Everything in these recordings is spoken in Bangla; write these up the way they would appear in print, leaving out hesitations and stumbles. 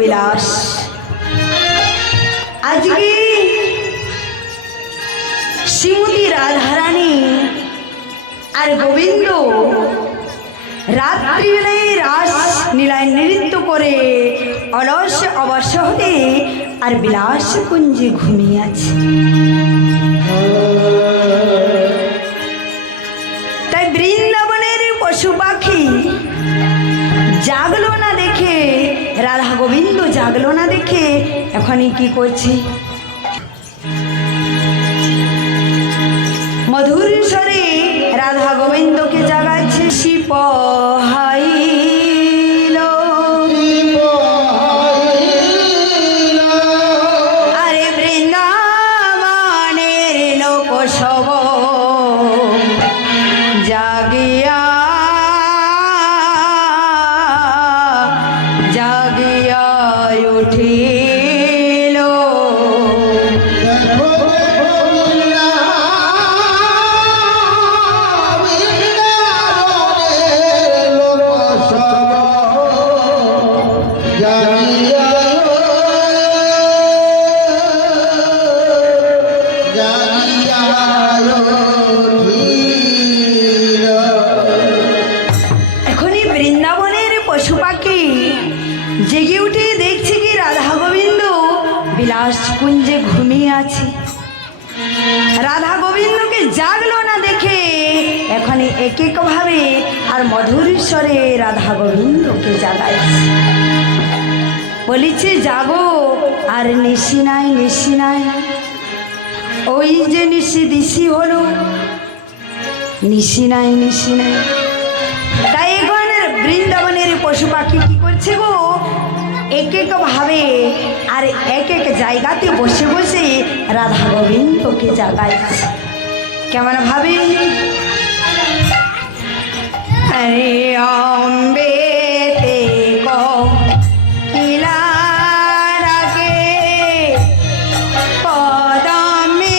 বিলাস। আজকে শ্রীমতী রাধারানী আর গোবিন্দ রাত্রিবেলায় রাস নীলায় নৃত্য করে অলস অবসর হয়ে আর বিলাস কুঞ্জে ঘুমিয়ে আছে। তাই বৃন্দাবনের পশু পাখি জাগলো না দেখে, রাধা গোবিন্দ জাগলো না দেখে এখনই কি করছে, মধুর স্বরে রাধা গোবিন্দকে জাগাচ্ছে। শিপহাইল আরে বৃন্দাবনের লোক সব জাগিয়া জাগিয়া উঠিল। এখনই বৃন্দাবনের পশু পাখি জেগে উঠে দেখছে কি রাধা গোবিন্দ বিলাস কুঞ্জে ঘুমিয়ে আছে। রাধা গোবিন্দকে জাগলো না দেখে এখানে এক এক ভাবে আর মধুর স্বরে রাধা গোবিন্দকে জাগাইছে, বলিছে জাগো আর নিশি নাই নিশি নাই। ওই যে নিশি দিশি হলো, নিশি নাই নিশি নাই। তাই এখানের বৃন্দাবনের পশু পাখি কি করছে গো, এক এক ভাবে আর এক এক জায়গাতে বসে বসে রাধা গোবিন্দকে জাগাইছে। কেমন ভাবে, আরে অম্বে তে কোকিলা ডাকে পদমে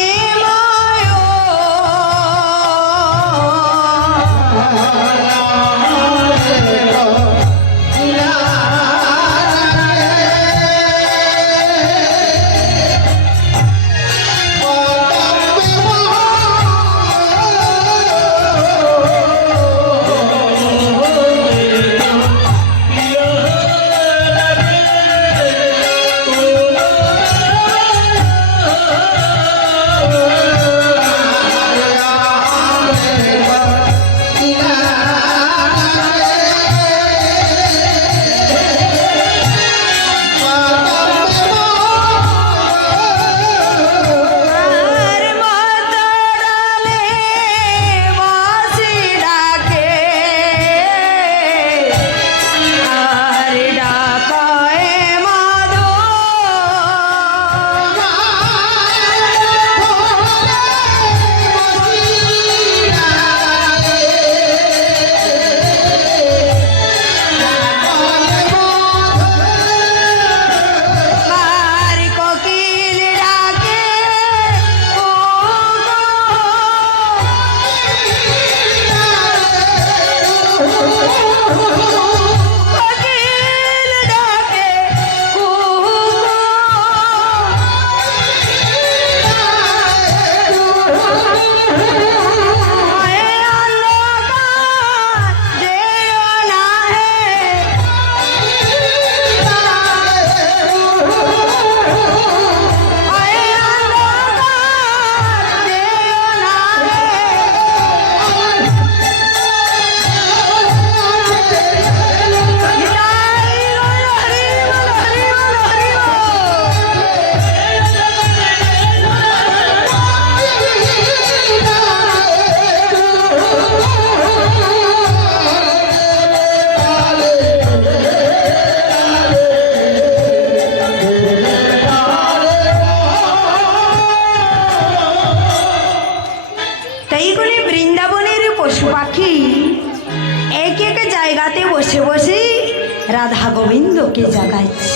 রাধা গোবিন্দকে জাগাইছে।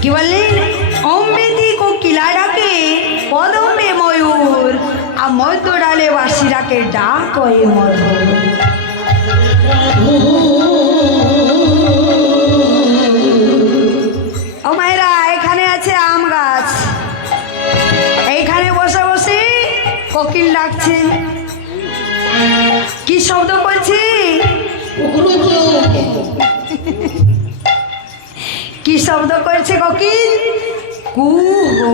কি বললেন, অম্বেতি কোকিলা ডাকে পদমে ময়ূর, আর মধ্য ডালে বাসি ডাকে ডাক ওই মধুর। কোকিল ডাকছে। কি শব্দ করছে? কি শব্দ করছে কোকিল? কুহু।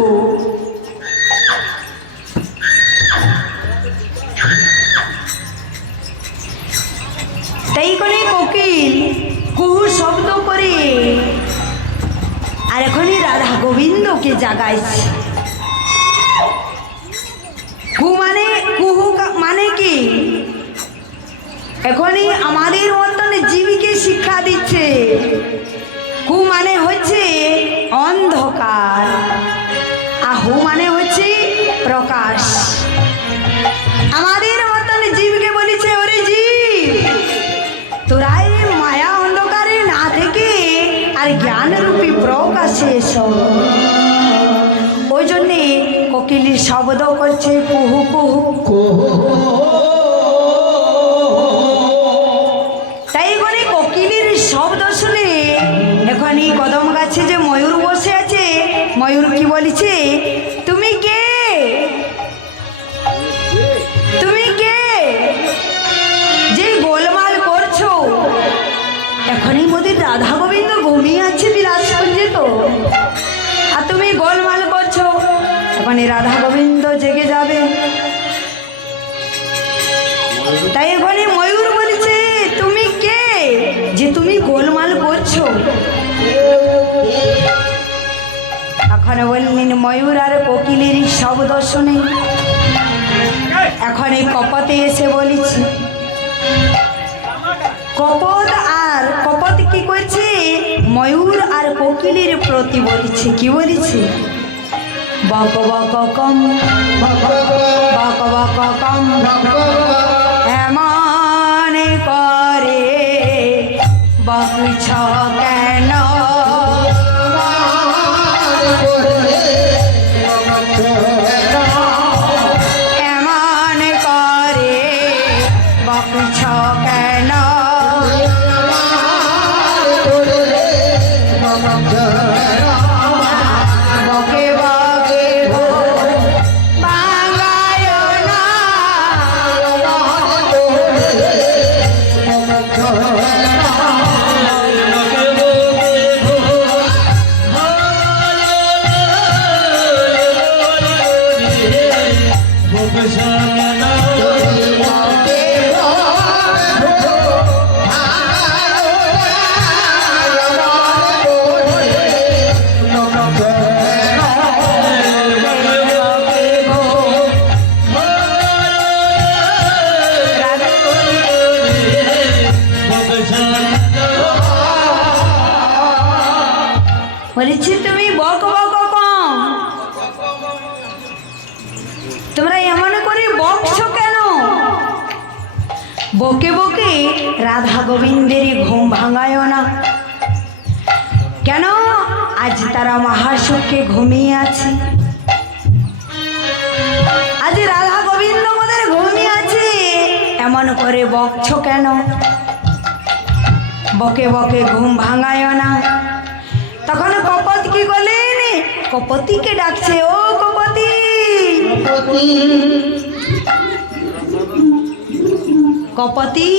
তাই করে কোকিল কুহু শব্দ করে আর এখনই রাধা গোবিন্দকে জাগাইছে। কুহু মানে কি? এখনই আমাদের মতন জীবীকে শিক্ষা দিচ্ছে। কু মানে হচ্ছে অন্ধকার, আর হু মানে হচ্ছে প্রকাশ। আমাদের মতন জীবকে বলেছে, ওরে জীব, তোরা এই মায়া অন্ধকারে না থেকে আর জ্ঞানরূপী প্রকাশে এসো। ওই জন্যে কোকিলের শব্দ করছে কুহু কুহু কুহু। তাই করে কোকিলের শব্দ শুনে এখনই কদম গাছে যে ময়ূর বসে আছে, ময়ূর কি বলেছে? তুমি কে? তুমি কে যে গোলমাল করছো? এখনই মোদের রাধা গোবিন্দ ঘুমিয়ে আছে বিলাসপুঞ্জে তো, আর তুমি গোলমাল করছো। এখনই রাধা গোবিন্দ জেগে যাবে। তাই এখানে ময়ূর বলছে, তুমি কে যে তুমি গোলমাল করছো? এখন বললেন ময়ূর আর কোকিলের শব্দ শুনে এখন এই কপতে এসে বলেছি। কপত কি করছে? ময়ূর আর কোকিলের প্রতি বলেছে। কি বলেছে? বক বক কম বক বক কম এমন করে বকছ কেন? এমন করে বকছ কেন? বকে বকে গো বাঙায় না। বলেছি তুমি বক বক কম, তোমরা এমন করে বকছো কেন? বকে বকে রাধা গোবিন্দের ঘুম ভাঙায় না কেন? আজ তারা মহাসুখে ঘুমিয়ে আছে। আজ রাধা গোবিন্দ আমাদের ঘুমিয়ে আছে, এমন করে বকছো কেন? বকে বকে ঘুম ভাঙায় না। তখন কপত কি করলেন? কপতিকে ডাকছে, ও কপতি, কপতি,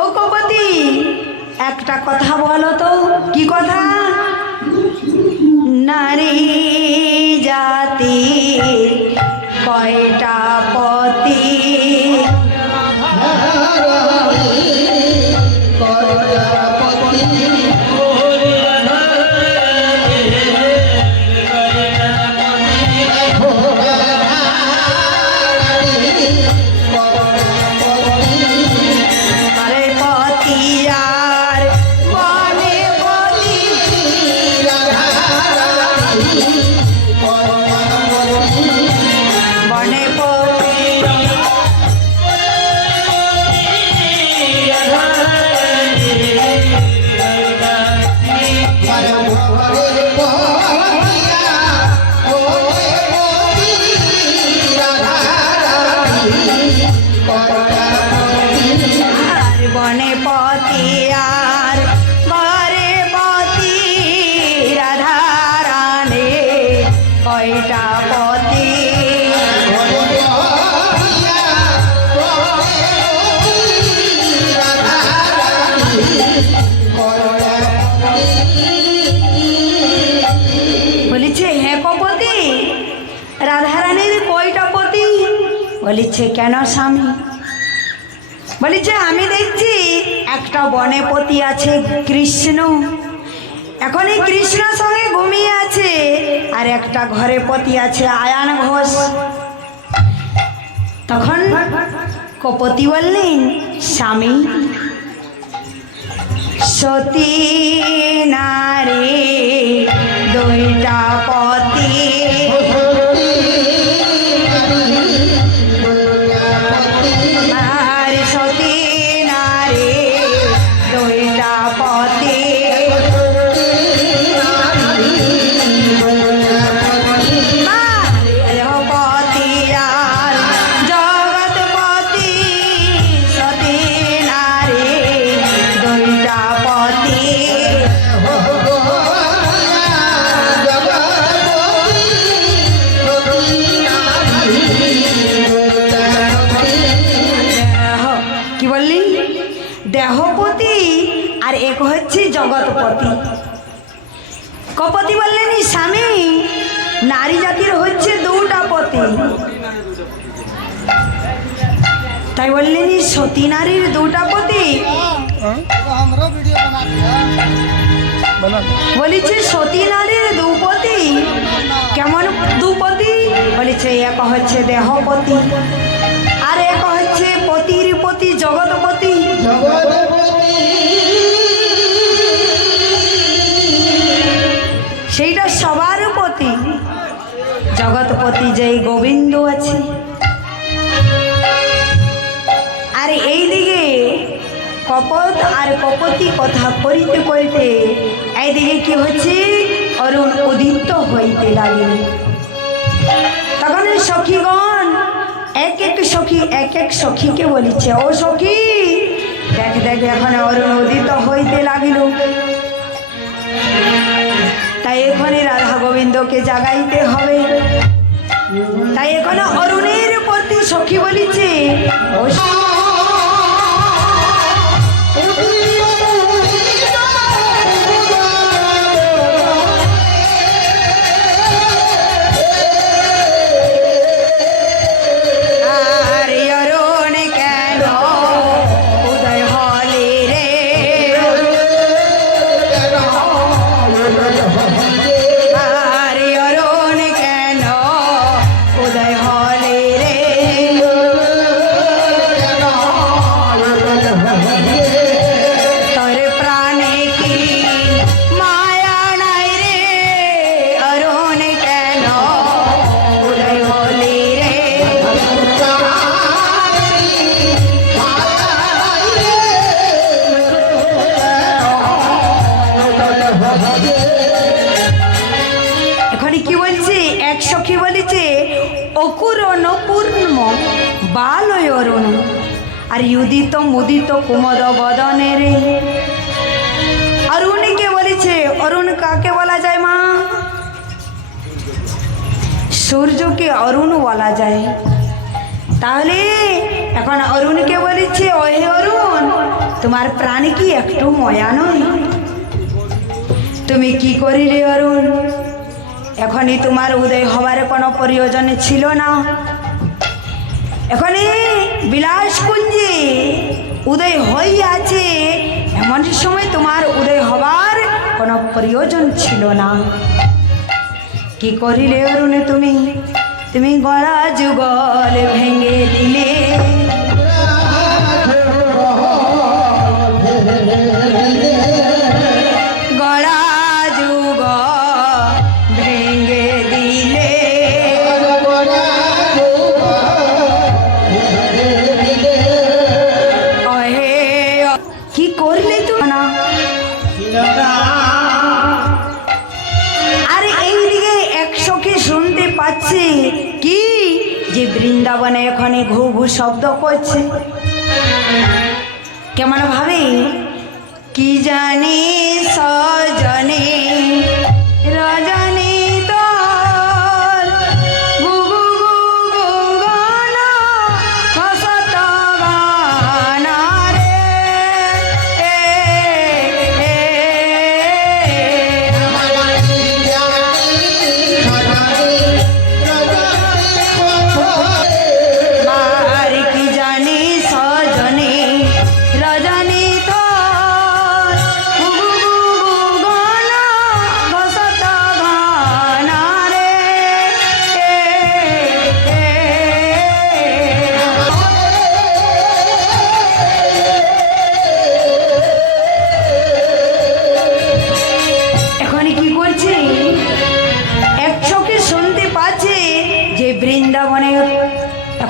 ও কপতি, একটা কথা বলো তো। কি কথা? নারী জাতি কয়টা পতি? বলিছে কেন স্বামী? বলিছে আমি দেখছি একটা বনেপতি আছে কৃষ্ণ, এখন এই কৃষ্ণর সঙ্গে ঘুমিয়ে আছে, আর একটা ঘরে পতি আছে আয়ান ঘোষ। তখন কপতি বললেন স্বামী, সতী নারী দুইটা পতি, আর সতী নারী দুইটা পতি, পতি আর জগৎপতি, সতী নারী দুইটা পতি। কি বললি? দেহপতি আর এক হচ্ছে জগৎপতি। কপতি বললেন স্বামী, নারী জাতির হচ্ছে দুটা পতি, তাই বললেন সতী নারীর দুটা পতি। বলিছে সতী নারীর দুপতি, কেমন দুপতি? বলিছে এক হচ্ছে দেহপতি আর এক হচ্ছে পতির পতি জগৎপতি। সেইটা সবার পতি। জগৎপতি যেই গোবিন্দ আছে, আর এইদিকে কপত আর কপতি কথা করিতে করিতে এইদিকে কি হচ্ছে, অরুণ উদিত হইতে লাগিল। তখন সখীগণ এক এক সখী এক এক সখীকে বলিছে, ও সখী দেখ দেখ এখন অরুণ উদিত হইতে লাগিল, তাই এখানে রাধা গোবিন্দকে জাগাইতে হবে। তাই এখানে অরুণের প্রতি সখী বলিছে, ও বালয় অরুণ আর উদিত মুদিত কুমদ বদনে রে। অরুণকে বলেছে, অরুণ কাকে বলা যায় মা? সূর্যকে অরুণ বলা যায়। তাহলে এখন অরুণকে বলেছে, ওহে অরুণ তোমার প্রাণী কি একটু ময়া নয়? তুমি কি করিলে অরুণ? এখনই তোমার উদয় হবার কোনো প্রয়োজন ছিল না। এখানে বিলাসকুঞ্জে উদয় হইয়াছে, এমন সময় তোমার উদয় হবার কোনো প্রয়োজন ছিল না। কি করিলে অরুণ তুমি? তুমি গড়া যুগল ভেঙে দিলে, গড়া যুগ ভেঙে দিলে, কি করলে তো না। আরে এইদিকে একশোকে শুনতে পাচ্ছে কি যে বৃন্দাবনে এখানে ঘু ঘু শব্দ করছে। কেমন ভাবে? কি জানি সজনে রজনী তোর গু গু গু গান হসত গান রে।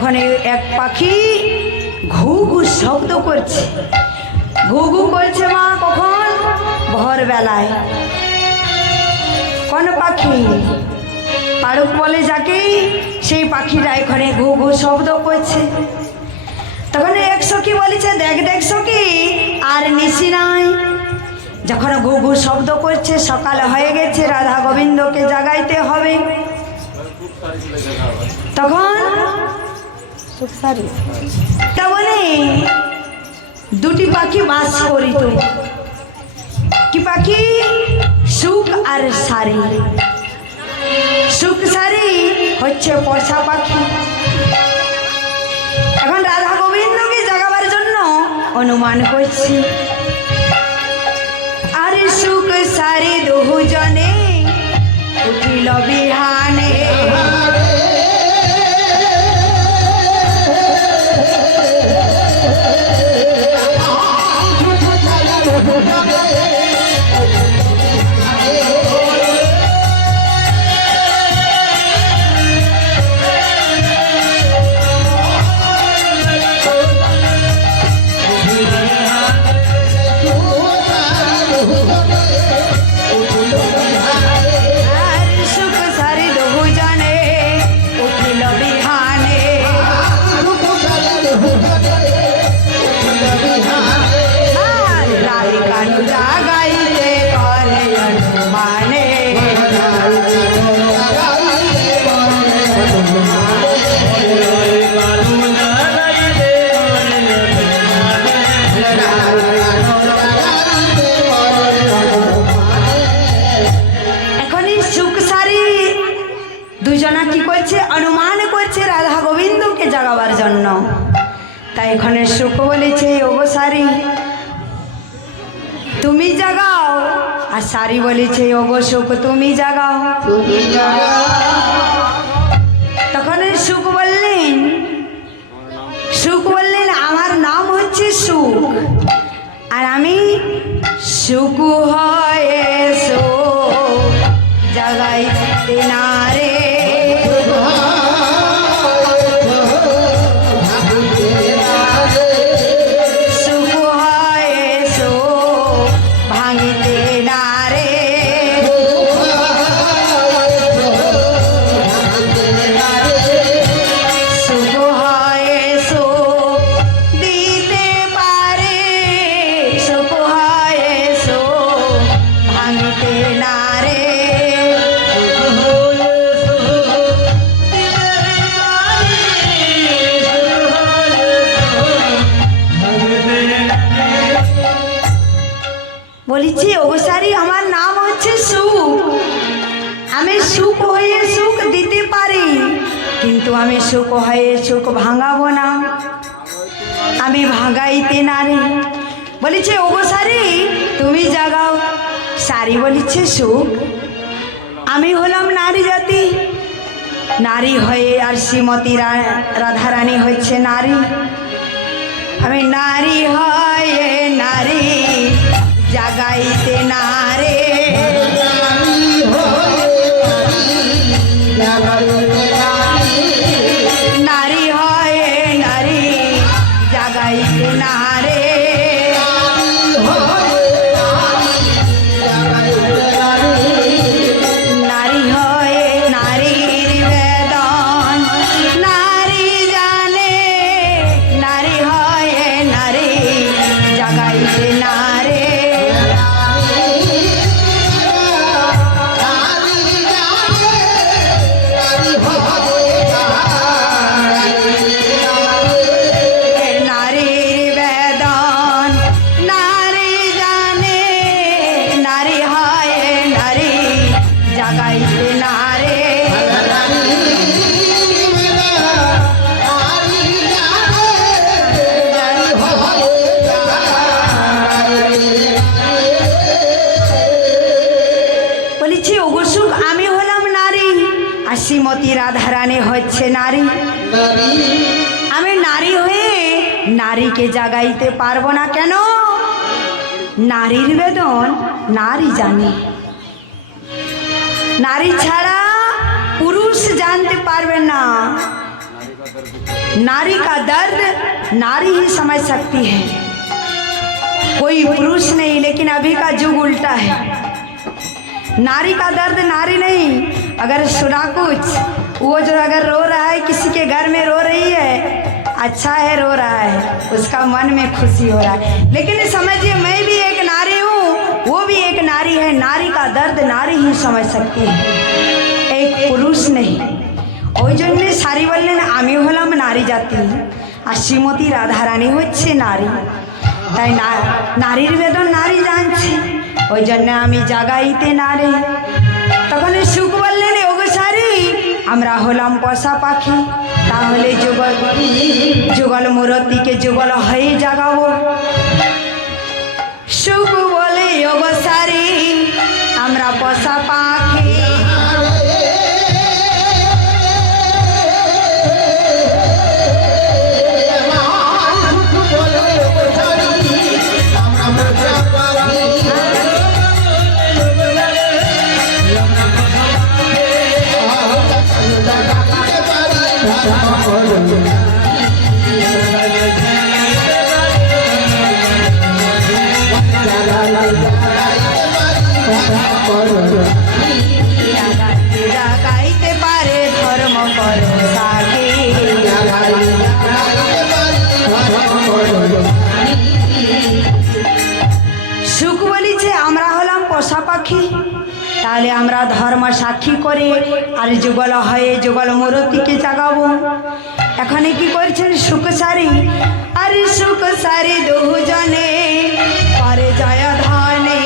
তখন এক পাখি ঘু ঘু শব্দ করছে, ঘু ঘু করছে মা। কখন? ভোরবেলায়। কোন পাখি? পাড়ুক বলে যাকে, সেই পাখিটা এখানে ঘু ঘু শব্দ করছে। তখন এক সখী বলেছে, দেখ দেখ সখী, আর নিশি নাই। যখন ঘু ঘু শব্দ করছে, সকাল হয়ে গেছে, রাধা গোবিন্দকে জাগাইতে হবে। তখন বলে দুটি পাখি বাস করিত। কি পাখি? সুখ আর সারি। সুখ সারি হচ্ছে পোষা পাখি। এখন রাধা গোবিন্দকে জাগাবার জন্য অনুমান করছি। আর সুখ সারি দুজনে উঠিল বিহানে। অনুমান করছে রাধা গোবিন্দকে জাগাবার জন্য। তাই এখানে সুখ বলেছে, ওগো সারি তুমি জাগাও। আর সারি বলেছে, ওগো সুখ তুমি জাগাও। তখন সুখ বললেন আমার নাম হচ্ছে সুখ, আর আমি সুখ হয়ে সুখ জাগাইতে না রে। বলেছি, ওগো সারি আমার নাম হচ্ছে সুখ। আমি সুখ হয়ে সুখ দিতে পারি, কিন্তু আমি সুখ হয়ে সুখ ভাঙাবো না, আমি ভাঙাইতে নারী। বলেছে, ওগো সারি তুমি জাগাও। সারি বলেছে, সুখ আমি হলাম নারী জাতি, নারী হয়ে আর শ্রীমতী রাধারানী হচ্ছে নারী। আমি নারী হয়ে নারী জাগাইতে না রে। নারী হয়ে নারী জাগাইতে না রে। নারী হয়ে নারীর বেদন নারী জানে, নারী হয়ে নারী জাগাইতে না রে। শ্রীমতী রাধারানী হচ্ছে নারী। আমি নারী হয়ে নারীকে জাগাইতে পারবো না। কেন? নারীর বেদন নারী জানে, নারী ছাড়া পুরুষ জানতে পারবে না। नारी का दर्द नारी ही समझ सकती है, कोई पुरुष नहीं। लेकिन अभी का युग उल्टा है, नारी का दर्द नारी नहीं। अगर सुना कुछ, वो जो अगर रो रहा है, किसी के घर में रो रही है, अच्छा है रो रहा है, उसका मन में खुशी हो रहा है। लेकिन समझिए मैं भी एक नारी हूँ, वो भी एक नारी है। नारी का दर्द नारी ही समझ सकती है, एक पुरुष नहीं। ওই জন্যে সারি বললেন আমি হলাম নারী জাতি আর শ্রীমতী রাধারানী হচ্ছে নারী, তাই নারীর বেদন নারী জানছে, ওই জন্য আমি জাগাইতে নারী। তখন সুখ বললেন ওগো সারি আমরা হলাম পোষা পাখি, তাহলে যুগল যুগল মূরতিকে যুগল হয়ে জাগাবো। সুখ বলে ওগো সারি আমরা পোষা পাখি, জাগাইতে পারে ধর্ম করো সাকে। সুখ বলিছে আমরা হলাম পোষা পাখি, তাহলে আমরা ধর্ম সাক্ষী করে আর যুগল হয়ে যুগল মূরতিকে জাগাবো। এখানে কি করছেন সুখ সারি, আরে সুখ সারি দুজনে করে জয় ধনে।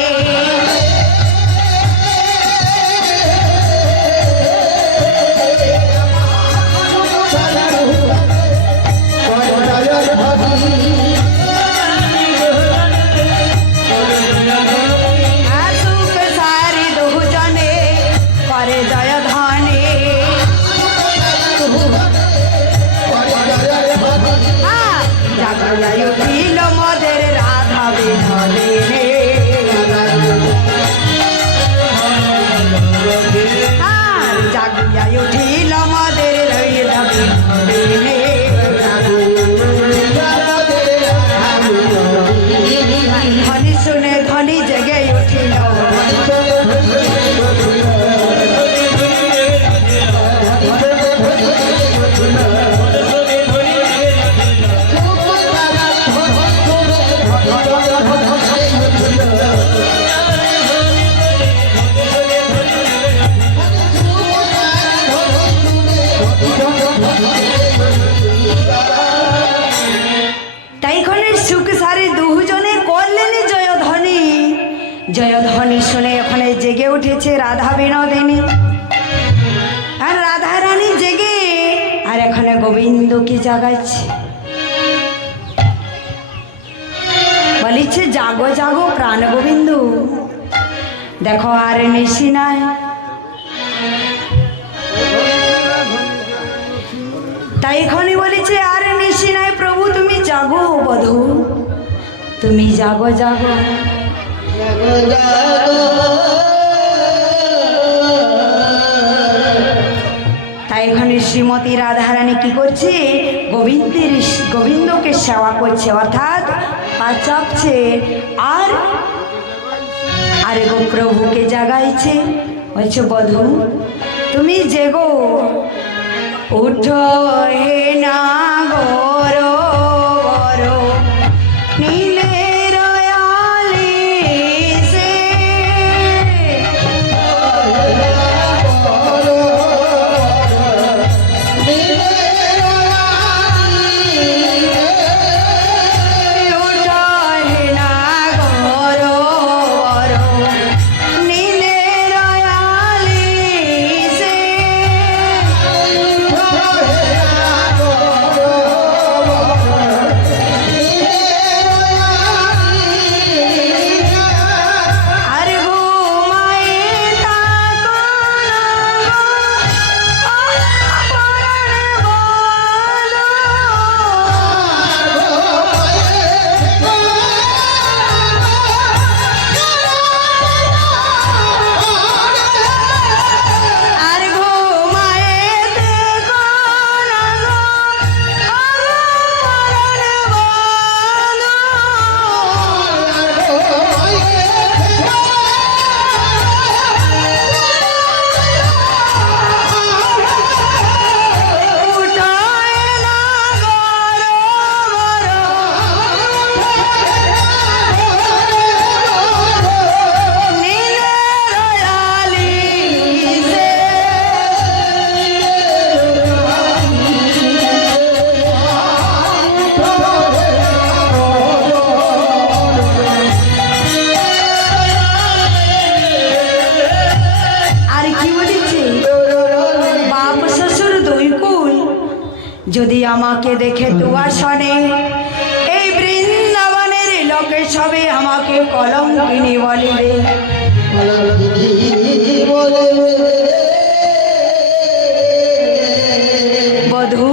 জয়ধ্বনি শুনে ওখানে জেগে উঠেছে রাধা বিনোদিনী আর রাধা রানী জেগে আর এখানে গোবিন্দকে জাগাচ্ছে, বলিছে জাগো জাগো প্রাণ গোবিন্দ, দেখো আর নিশি নাই। তাই এখানে বলেছে আর নিশি নাই, প্রভু তুমি জাগো বধূ, তুমি জাগো জাগো। তাই এখানে শ্রীমতী রাধারানী কি করছে, গোবিন্দকে সেবা করছে, অর্থাৎ পা চাপছে আর আরে গো প্রভুকে জাগাইছে। বলছে বধূ তুমি জেগো, উঠো হে না গরো গরো নীলে যদি আমাকে দেখে তুয়া শোনে এই বৃন্দাবনের লোকে সবে আমাকে কলঙ্কিনী বলিবে। বধূ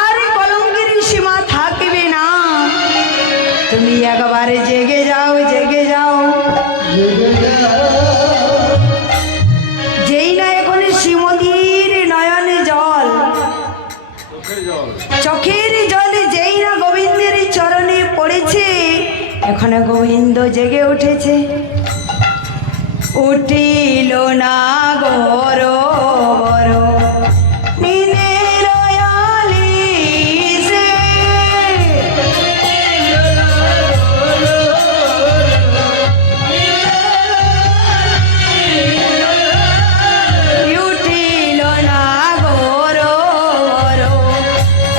আর কলঙ্কের সীমা থাকবে না, তুমি একবারে জেগে যাও, জেগে যাও। যেই না এখন শ্রীমতীর নয়নে জল, চোখের জলে যেই না গোবিন্দের চরণে পড়েছে, এখানে গোবিন্দ জেগে উঠেছে। উঠিল না গর বর নীলের আলিশে, উঠিল না গর বর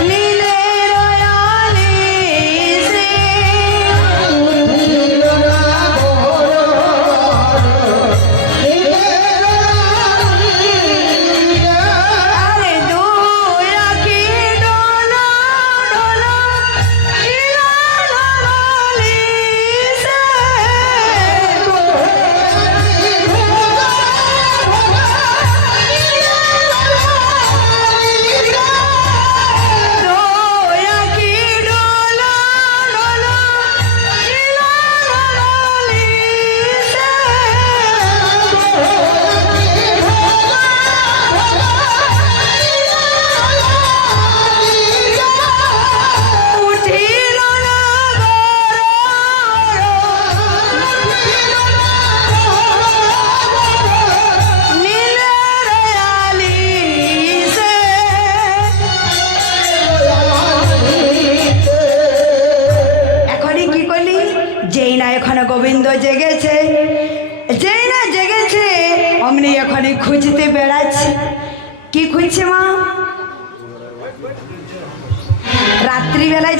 নীলের আলিশে, আরে দুই আঁখি ডোলা ডোলা ইলাল আলিশে, দুই আঁখি ডোলা ডোলা ইলাল আলিশে, উঠিল না গর নীলের আলিশে। এখনই কি করলি? যেই না এখানে গোবিন্দ জেগেছে, যেই না জেগেছে অমনি এখানে খুঁজতে বেড়াচ্ছে। কি খুঁজছে মা? রাত্রিবেলায়